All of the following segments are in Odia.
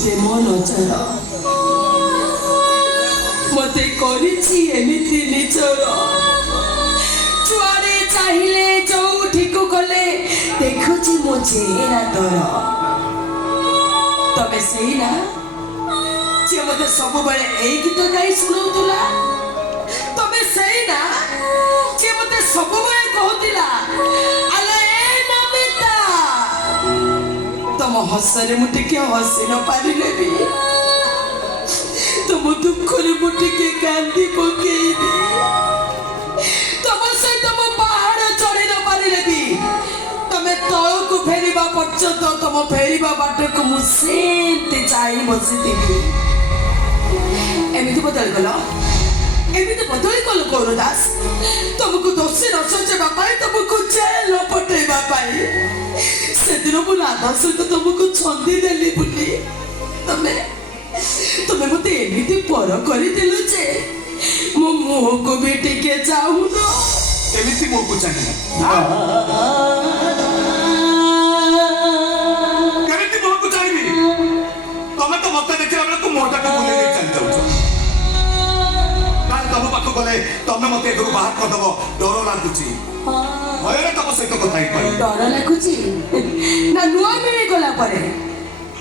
প্রেম নজর মতে করেছি এমিতি নিজর চুয়ারে চাহিলে যোউঠিকু গলে দেখুছি মো চেহারা তোর তবে সেই না যে মতে ସବୁବେଳେ এই গীত গাই শুনাউতুলা তবে সেই না যে মতে ସବୁବେଳେ কହୁতিলা আলে এ নমিতা তম হসরে মু টিকে হসি ন পারিলে বি তম দুঃখরে মু টিকে কান্দি পকেইবি তম সহিত মু পাহাড় চড়ি ন পারিলে বি তমে তଳକୁ ଫେରିବା ପର୍ଯ୍ୟନ୍ତ ତମ ଫେରିବା ବାଟକୁ ମୁଁ ସେମିତି ଚାହିଁ ବସିଥିବି ଏମିତି ବଦଳି ଗଲ ଗୌର ଦାସ ତମକୁ ଦୋଷୀ ନ ସଜେଇବା ପାଇଁ ତମକୁ ଜେଲ ପଠେଇବା ପାଇଁ ସେଦିନ ମୁଁ ରାଧା ସହିତ ତମକୁ ଛନ୍ଦି ଦେଲି ବୋଲି ତମେ ମତେ ଏମିତି ପର କରିଦେଲ ଯେ ମୋ ମୁହଁକୁ ବି ଟିକେ ଚାହୁଁନ ଏମିତି ମୁହଁକୁ ଚାହିଁଲ କେମିତି ମୁହଁକୁ ଚାହିଁବି ତମେ ତ ମତେ ଦେଖିଲା ବେଳକୁ ମୁହଁଟାକୁ ବୁଲେଇ ଦେଇ ଚାଲି ଯାଉଛ ତମ ପାଖକୁ ଗଲେ ତମେ ମତେ ଏଠୁ ବାହାର କରିଦବ ଡର ଲାଗୁଛି ଭୟରେ ତମ ସହିତ କଥା ହେଇପାରିବି ଡର ଲାଗୁଛି ନା ନୂଆ ମିଳିଗଲା ପରେ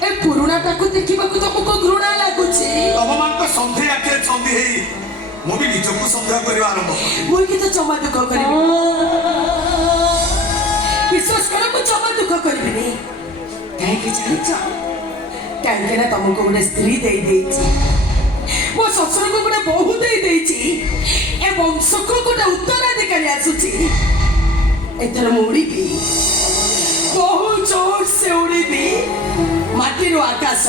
ଏ ପୁରୁଣାଟାକୁ ଦେଖିବାକୁ ତମକୁ ଘୃଣା ଲାଗୁଛି ତମମାନଙ୍କ ସନ୍ଧି ଆଖିରେ ଛନ୍ଦି ହେଇ ମୁଁ ବି ନିଜକୁ ସନ୍ଦେହ କରିବା ଆରମ୍ଭ ମୁଁ କିନ୍ତୁ ଜମା ଦୁଃଖ କରିବି ବିଶ୍ୱାସ କର ମୁଁ ଜମା ଦୁଃଖ କରିବିନି କାହିଁକି ଜାଣିଛ କାହିଁକି ନା ତମକୁ ଗୋଟେ ସ୍ତ୍ରୀ ଦେଇଛି ମୋ ଶ୍ୱଶୁରକୁ ଗୋଟେ ବୋହୂ ଦେଇଛି ଏ ବଂଶକୁ ଗୋଟେ ଉତ୍ତରାଧିକାରୀ ଆସୁଛି ଏଥର ମୁଁ ଉଡ଼ିବି ବହୁ ଜୋର ସେ ଉଡ଼ିବି ମାଟିରୁ ଆକାଶ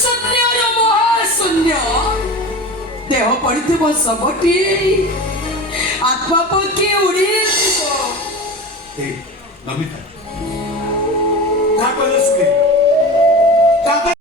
ଶୂନ୍ୟର ମହାଶୂନ୍ୟ ଦେହ ପଡ଼ିଥିବ ଶବଟିଏ ଆତ୍ମା ପକ୍ଷୀ ଉଡ଼ିଯିବ ନମିତା